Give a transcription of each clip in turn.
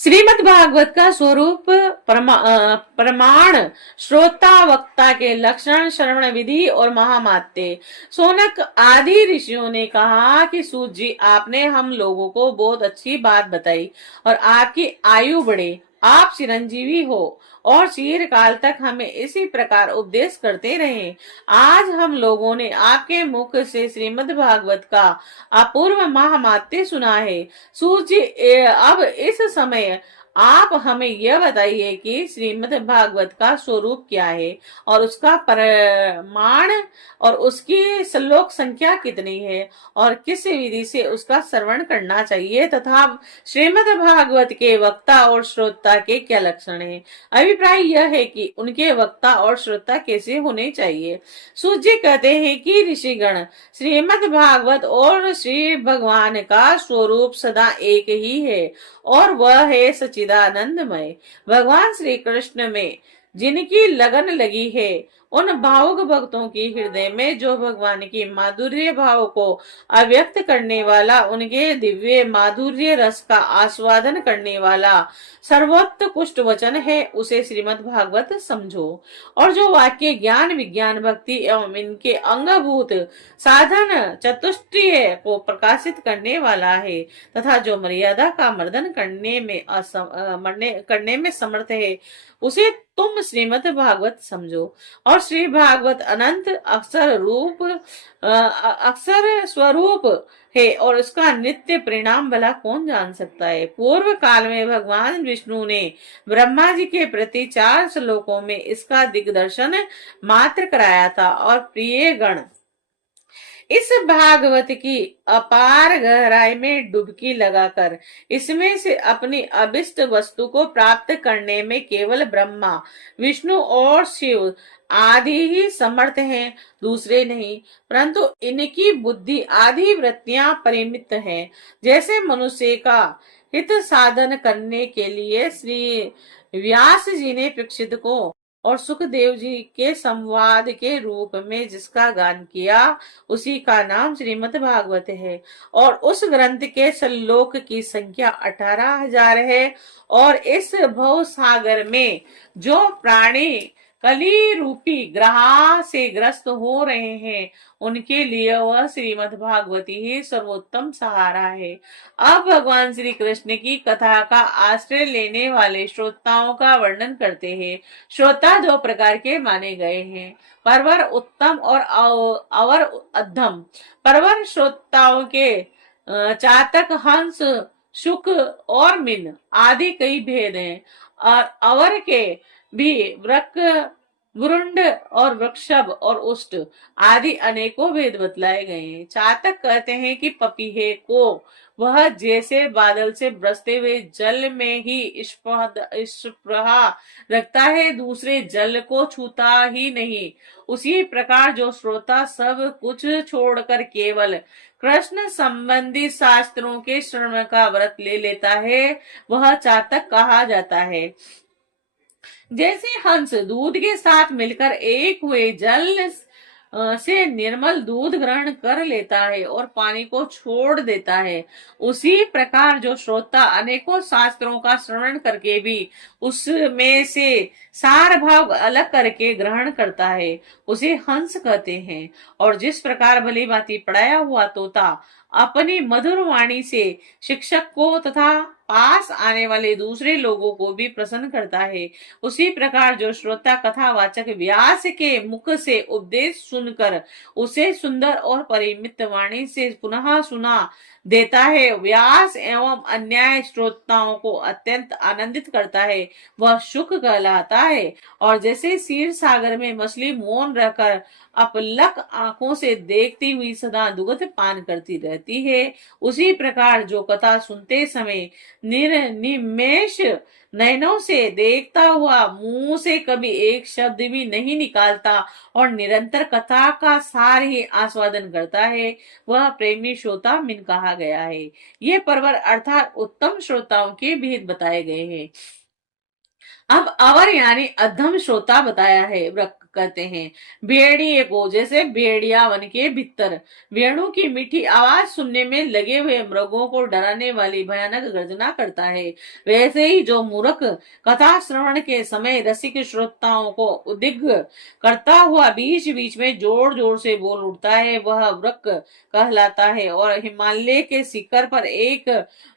श्रीमद् भागवत का स्वरूप प्रमाण श्रोता वक्ता के लक्षण श्रवण विधि और महामात्य। सोनक आदि ऋषियों ने कहा कि सूत जी, आपने हम लोगों को बहुत अच्छी बात बताई और आपकी आयु बढ़े, आप चिरंजीवी हो और चिर काल तक हमें इसी प्रकार उपदेश करते रहे। आज हम लोगों ने आपके मुख से श्रीमद् भागवत का अपूर्व महामात्य सुना है। सूत जी, अब इस समय आप हमें यह बताइए कि श्रीमद् भागवत का स्वरूप क्या है और उसका प्रमाण और उसकी श्लोक संख्या कितनी है और किस विधि से उसका श्रवण करना चाहिए तथा श्रीमद् भागवत के वक्ता और श्रोता के क्या लक्षण हैं। अभिप्राय यह है कि उनके वक्ता और श्रोता कैसे होने चाहिए। सूत जी कहते हैं कि ऋषिगण, श्रीमद् भागवत और श्री भगवान का स्वरूप सदा एक ही है और वह है सच्चिदानंदमय। भगवान श्री कृष्ण में जिनकी लगन लगी है, उन भावुक भक्तों की हृदय में जो भगवान की माधुर्य भाव को अव्यक्त करने वाला, उनके दिव्य माधुर्य रस का आस्वादन करने वाला सर्वोत्कृष्ट वचन है, उसे श्रीमद् भागवत समझो। और जो वाक्य ज्ञान विज्ञान भक्ति एवं इनके अंगभूत साधन चतुष्टय को प्रकाशित करने वाला है तथा जो मर्यादा का मर्दन करने में समर्थ है, उसे तुम श्रीमद् भागवत समझो। और श्री भागवत अनंत अक्षर स्वरूप है और उसका नित्य परिणाम भला कौन जान सकता है। पूर्व काल में भगवान विष्णु ने ब्रह्मा जी के प्रति 4 श्लोकों में इसका दिग्दर्शन मात्र कराया था और प्रिय गण इस भागवत की अपार गहराई में डुबकी लगाकर इसमें से अपनी अभिष्ट वस्तु को प्राप्त करने में केवल ब्रह्मा विष्णु और शिव आदि ही समर्थ हैं, दूसरे नहीं। परंतु इनकी बुद्धि आदि वृत्तियां परिमित हैं। जैसे मनुष्य का हित साधन करने के लिए श्री व्यास जी ने परीक्षित को और सुखदेव जी के संवाद के रूप में जिसका गान किया, उसी का नाम श्रीमद् भागवत है और उस ग्रंथ के श्लोक की संख्या 18,000 है। और इस भव सागर में जो प्राणी कली रूपी ग्रह से ग्रस्त हो रहे हैं, उनके लिए वह श्रीमद् भागवती ही सर्वोत्तम सहारा है। अब भगवान श्री कृष्ण की कथा का आश्रय लेने वाले श्रोताओं का वर्णन करते हैं। श्रोता 2 प्रकार के माने गए हैं, परवर उत्तम और अवर अधम। परवर श्रोताओं के चातक, हंस, शुक और मिन आदि कई भेद हैं और अवर के भी वृक, वृंड और वृक्षभ और उष्ट आदि अनेकों भेद बतलाए गए हैं। चातक कहते हैं कि पपीहे को वह जैसे बादल से बरसते हुए जल में ही स्पृहा रखता है, दूसरे जल को छूता ही नहीं, उसी प्रकार जो श्रोता सब कुछ छोड़कर केवल कृष्ण संबंधी शास्त्रों के श्रवण का व्रत ले लेता है, वह चातक कहा जाता है। जैसे हंस दूध के साथ मिलकर एक हुए जल से निर्मल दूध ग्रहण कर लेता है और पानी को छोड़ देता है, उसी प्रकार जो श्रोता अनेकों शास्त्रों का श्रवण करके भी उसमें से सार भाव अलग करके ग्रहण करता है, उसे हंस कहते हैं। और जिस प्रकार भली भांति पढ़ाया हुआ तोता अपनी मधुर वाणी से शिक्षक को तथा पास आने वाले दूसरे लोगों को भी प्रसन्न करता है, उसी प्रकार जो श्रोता कथावाचक व्यास के मुख से उपदेश सुनकर उसे सुंदर और परिमित वाणी से पुनः सुना देता है, व्यास एवं अन्याय श्रोताओं को अत्यंत आनंदित करता है, वह शुक कहलाता है। और जैसे क्षीर सागर में मछली मौन रहकर अपलक आंखों से देखती हुई सदा दुग्ध पान करती रहती है, उसी प्रकार जो कथा सुनते समय निर्निमेष नयनों से देखता हुआ मुंह से कभी एक शब्द भी नहीं निकालता और निरंतर कथा का सार ही आस्वादन करता है, वह प्रेमी श्रोता मिन कहा गया है। ये परवर अर्थात उत्तम श्रोताओं के भेद बताए गए हैं। अब अवर यानी अधम श्रोता बताया है। कहते हैं। भेड़िए को, जैसे भेड़िया वन के भीतर भेड़ों की मीठी आवाज सुनने में लगे हुए मृगों को डराने वाली भयानक गर्जना करता है, वैसे ही जो मूर्ख कथा श्रवण के समय रसिक श्रोताओं को उद्विग्न करता हुआ बीच बीच में जोर जोर से बोल उठता है, वह वृक्क कहलाता है। और हिमालय के शिखर पर एक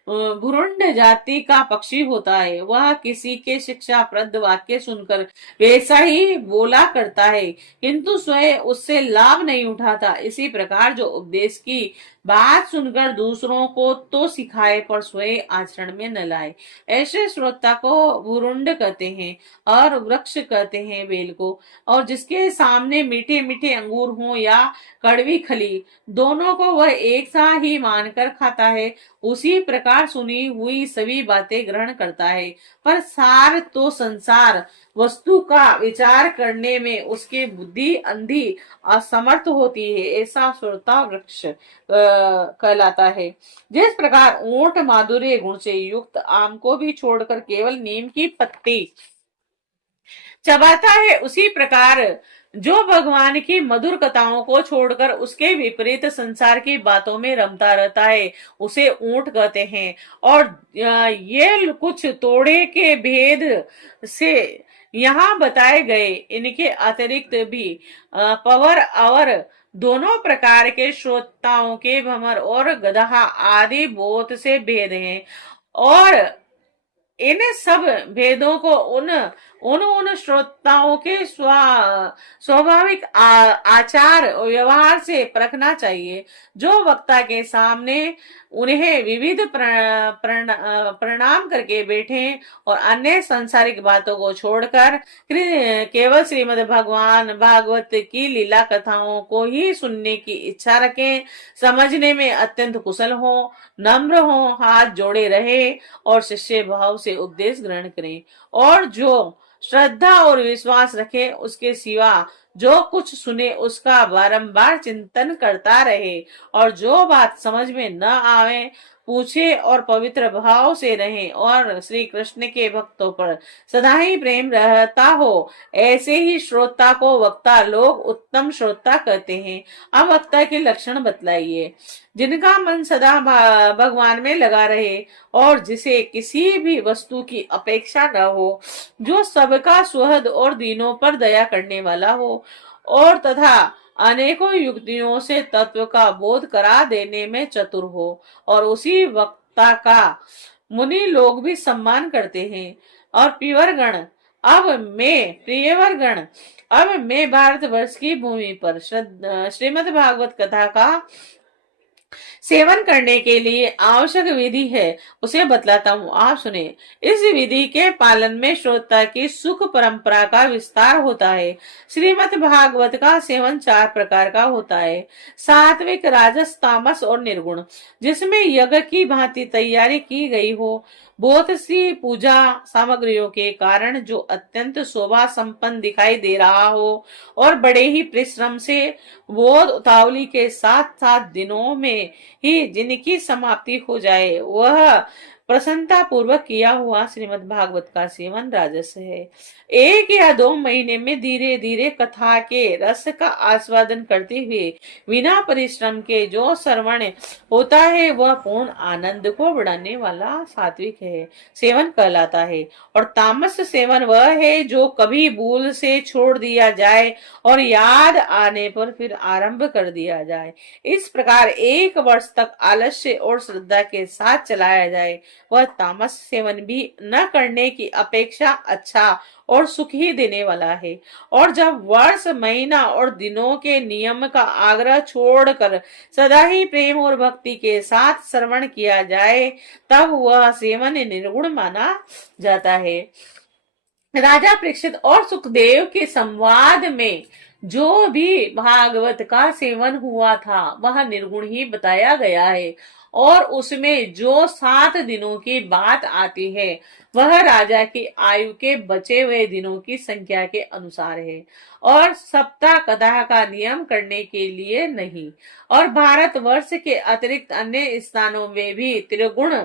भुरुंड जाति का पक्षी होता है, वह किसी के शिक्षाप्रद वाक्य सुनकर वैसा ही बोला करता है, किंतु स्वयं उससे लाभ नहीं उठाता। इसी प्रकार जो उपदेश की बात सुनकर दूसरों को तो सिखाए पर स्वयं आचरण में न लाए, ऐसे श्रोता को भुरुंड कहते हैं। और वृक्ष कहते हैं बेल को, और जिसके सामने मीठे मीठे अंगूर हों या कड़वी खली, दोनों को वह एक सा ही मानकर खाता है, उसी प्रकार सुनी हुई सभी बातें ग्रहण करता है, पर सार तो संसार वस्तु का विचार करने में उसकी बुद्धि अंधी असमर्थ होती है, ऐसा श्रोता वृक्ष कहलाता है। जिस प्रकार ऊंट माधुर्य गुण से युक्त आम को भी छोड़कर केवल नीम की पत्ती चबाता है, उसी प्रकार जो भगवान की मधुर कथाओं को छोड़कर उसके विपरीत संसार की बातों में रमता रहता है, उसे ऊंट कहते हैं। और ये कुछ तोड़े के भेद से यहाँ बताए गए, इनके अतिरिक्त भी पवर और दोनों प्रकार के श्रोताओं के भमर और गदहा आदि बहुत से भेद हैं, और इन सब भेदों को उन उन उन श्रोताओं के स्वाभाविक आचार और व्यवहार से परखना चाहिए, जो वक्ता के सामने उन्हें विविध प्रणाम करके बैठे और अन्य सांसारिक बातों को छोड़कर केवल श्रीमद् भगवान भागवत की लीला कथाओं को ही सुनने की इच्छा रखें, समझने में अत्यंत कुशल हो, नम्र हो, हाथ जोड़े रहे और शिष्य भाव से उपदेश ग्रहण करें, और जो श्रद्धा और विश्वास रखे उसके सिवा जो कुछ सुने उसका बारंबार चिंतन करता रहे, और जो बात समझ में न आवे पूछे और पवित्र भाव से रहे, और श्री कृष्ण के भक्तों पर सदा ही प्रेम रहता हो, ऐसे ही श्रोता को वक्ता लोग उत्तम श्रोता कहते हैं। अब वक्ता के लक्षण बतलाइए। जिनका मन सदा भगवान में लगा रहे और जिसे किसी भी वस्तु की अपेक्षा न हो, जो सबका सुहृद और दीनों पर दया करने वाला हो, और तथा अनेकों युक्तियों से तत्व का बोध करा देने में चतुर हो, और उसी वक्ता का मुनि लोग भी सम्मान करते हैं। और प्रियवर गण अब मैं भारतवर्ष की भूमि पर श्रीमद् भागवत कथा का सेवन करने के लिए आवश्यक विधि है उसे बतलाता हूँ, आप सुने। इस विधि के पालन में श्रोता की सुख परंपरा का विस्तार होता है। श्रीमद् भागवत का सेवन 4 प्रकार का होता है, सात्विक, राजस, तामस और निर्गुण, जिसमें यज्ञ की भांति तैयारी की गई हो, बहुत सी पूजा सामग्रियों के कारण जो अत्यंत शोभा संपन्न दिखाई दे रहा हो, और बड़े ही परिश्रम से बोध उतावली के साथ साथ दिनों में ही जिनकी समाप्ति हो जाए, वह प्रसन्नता पूर्वक किया हुआ श्रीमद् भागवत का सेवन राजस है। 1 या 2 महीने में धीरे धीरे कथा के रस का आस्वादन करते हुए बिना परिश्रम के जो श्रवण होता है, वह पूर्ण आनंद को बढ़ाने वाला सात्विक है सेवन कहलाता है। और तामस सेवन वह है जो कभी भूल से छोड़ दिया जाए और याद आने पर फिर आरंभ कर दिया जाए। इस प्रकार 1 वर्ष तक आलस्य और श्रद्धा के साथ चलाया जाए, वह तामस सेवन भी न करने की अपेक्षा अच्छा और सुख ही देने वाला है। और जब वर्ष, महीना और दिनों के नियम का आग्रह छोड़कर सदा ही प्रेम और भक्ति के साथ श्रवण किया जाए, तब वह सेवन निर्गुण माना जाता है। राजा परीक्षित और सुखदेव के संवाद में जो भी भागवत का सेवन हुआ था, वह निर्गुण ही बताया गया है, और उसमें जो 7 दिनों की बात आती है वह राजा की आयु के बचे हुए दिनों की संख्या के अनुसार है और सप्ताह कदाह का नियम करने के लिए नहीं। और भारतवर्ष के अतिरिक्त अन्य स्थानों में भी त्रिगुण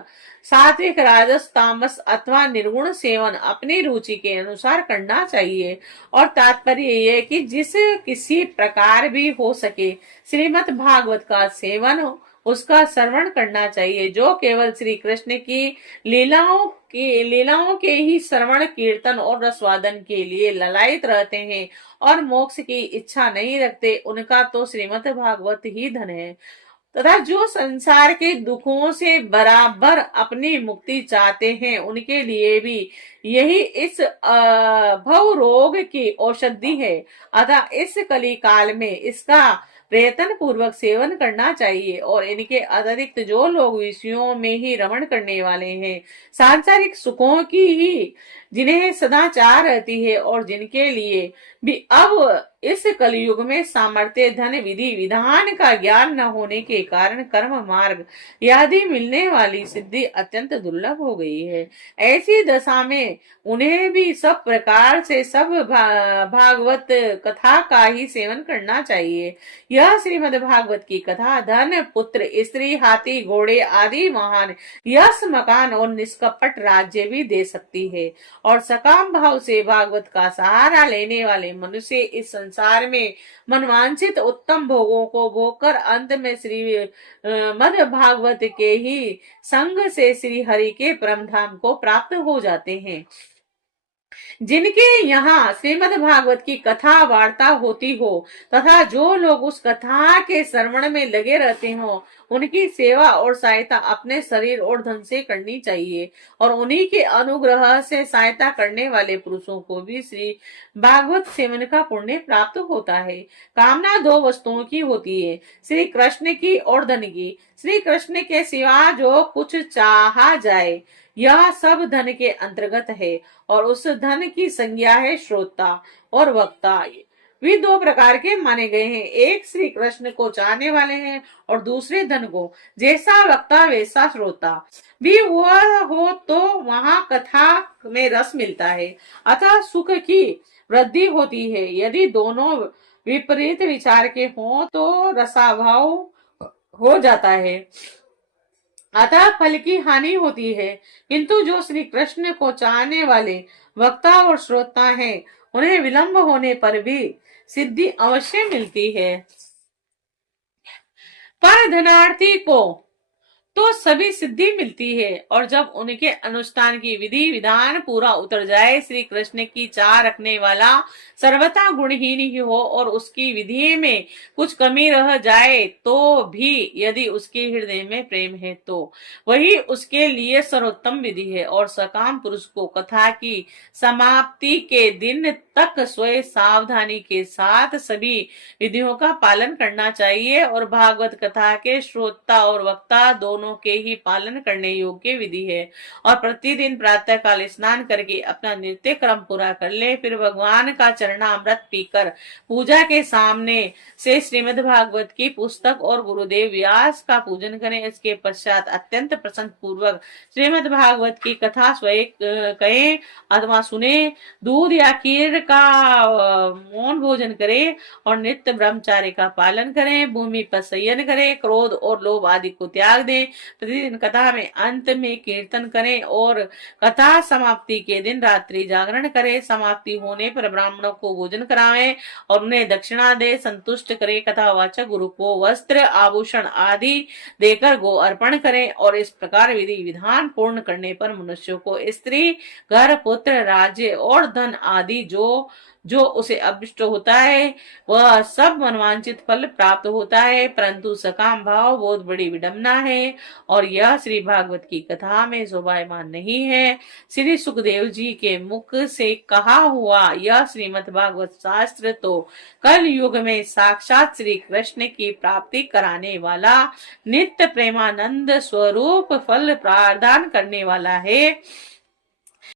सात्विक राजस तामस अथवा निर्गुण सेवन अपनी रुचि के अनुसार करना चाहिए। और तात्पर्य ये है कि जिस किसी प्रकार भी हो सके श्रीमद् भागवत का सेवन उसका श्रवण करना चाहिए, जो केवल श्री कृष्ण की लीलाओं के ही श्रवण कीर्तन और रसवादन के लिए ललायित रहते हैं और मोक्ष की इच्छा नहीं रखते, उनका तो श्रीमद् भागवत ही धन है। तथा जो संसार के दुखों से बराबर अपनी मुक्ति चाहते हैं उनके लिए भी यही इस भव रोग की औषधि है। अतः इस कली काल में इसका प्रयत्न पूर्वक सेवन करना चाहिए। और इनके अतिरिक्त जो लोग विषयों में ही रमण करने वाले हैं, सांसारिक सुखों की ही जिन्हें सदा चाह रहती है और जिनके लिए भी अब इस कलयुग में सामर्थ्य धन विधि विधान का ज्ञान न होने के कारण कर्म मार्ग आदि मिलने वाली सिद्धि अत्यंत दुर्लभ हो गई है, ऐसी दशा में उन्हें भी सब प्रकार से सब भागवत कथा का ही सेवन करना चाहिए। यह श्रीमद् भागवत की कथा धन पुत्र स्त्री हाथी घोड़े आदि महान यश मकान और निष्कपट राज्य भी दे सकती है। और सकाम भाव से भागवत का सहारा लेने वाले मनुष्य इस संसार में मनवांछित उत्तम भोगों को भोगकर अंत में श्री मद भागवत के ही संग से श्री हरि के परम धाम को प्राप्त हो जाते हैं। जिनके यहाँ श्रीमद् भागवत की कथा वार्ता होती हो तथा जो लोग उस कथा के श्रवण में लगे रहते हो उनकी सेवा और सहायता अपने शरीर और धन से करनी चाहिए। और उन्हीं के अनुग्रह से सहायता करने वाले पुरुषों को भी श्री भागवत सेवन का पुण्य प्राप्त होता है। कामना 2 वस्तुओं की होती है, श्री कृष्ण की और धन की। श्री कृष्ण के सिवा जो कुछ चाहा जाए यह सब धन के अंतर्गत है और उस धन की संज्ञा है श्रोता और वक्ता। वे 2 प्रकार के माने गए हैं, एक श्री कृष्ण को चाहने वाले हैं और दूसरे धन को। जैसा वक्ता वैसा श्रोता भी वह हो तो वहां कथा में रस मिलता है, अतः सुख की वृद्धि होती है। यदि दोनों विपरीत विचार के हों तो रसाभाव हो जाता है, अतः फल की हानि होती है। किंतु जो श्री कृष्ण को चाहने वाले वक्ता और श्रोता हैं, उन्हें विलंब होने पर भी सिद्धि अवश्य मिलती है। पर धनार्थी को तो सभी सिद्धि मिलती है और जब उनके अनुष्ठान की विधि विधान पूरा उतर जाए, श्री कृष्ण की चाह रखने वाला सर्वथा गुणहीन ही हो और उसकी विधि में कुछ कमी रह जाए तो भी यदि उसके हृदय में प्रेम है तो वही उसके लिए सर्वोत्तम विधि है। और सकाम पुरुष को कथा की समाप्ति के दिन तक स्वयं सावधानी के साथ सभी विधियों का पालन करना चाहिए। और भागवत कथा के श्रोता और वक्ता दोनों के ही पालन करने योग्य विधि है। और प्रतिदिन प्रातः काल स्नान करके अपना नित्य क्रम पूरा कर ले, फिर भगवान का चरणामृत पीकर पूजा के सामने से श्रीमद् भागवत की पुस्तक और गुरुदेव व्यास का पूजन करें। इसके पश्चात अत्यंत प्रसन्न पूर्वक श्रीमद् भागवत की कथा स्वयं कहें अथवा सुने, दूध या खीर का मौन भोजन करें और नित्य ब्रह्मचार्य का पालन करें, भूमि पर शयन करें, क्रोध और लोभ आदि को त्याग दें, प्रतिदिन कथा में अंत में कीर्तन करें और कथा समाप्ति के दिन रात्रि जागरण करें। समाप्ति होने पर ब्राह्मणों को भोजन कराएं और उन्हें दक्षिणा दे संतुष्ट करें। कथावाचक गुरु को वस्त्र आभूषण आदि देकर गो अर्पण करें। और इस प्रकार विधि विधान पूर्ण करने पर मनुष्यों को स्त्री घर पुत्र राज्य और धन आदि जो जो उसे अभिष्ट होता है वह सब मनवांचित फल प्राप्त होता है। परंतु सकाम भाव बहुत बड़ी विडंबना है और यह श्री भागवत की कथा में शोभायमान नहीं है। श्री सुखदेव जी के मुख से कहा हुआ यह श्रीमद् भागवत शास्त्र तो कल युग में साक्षात श्री कृष्ण की प्राप्ति कराने वाला नित्य प्रेमानंद स्वरूप फल प्रदान करने वाला है।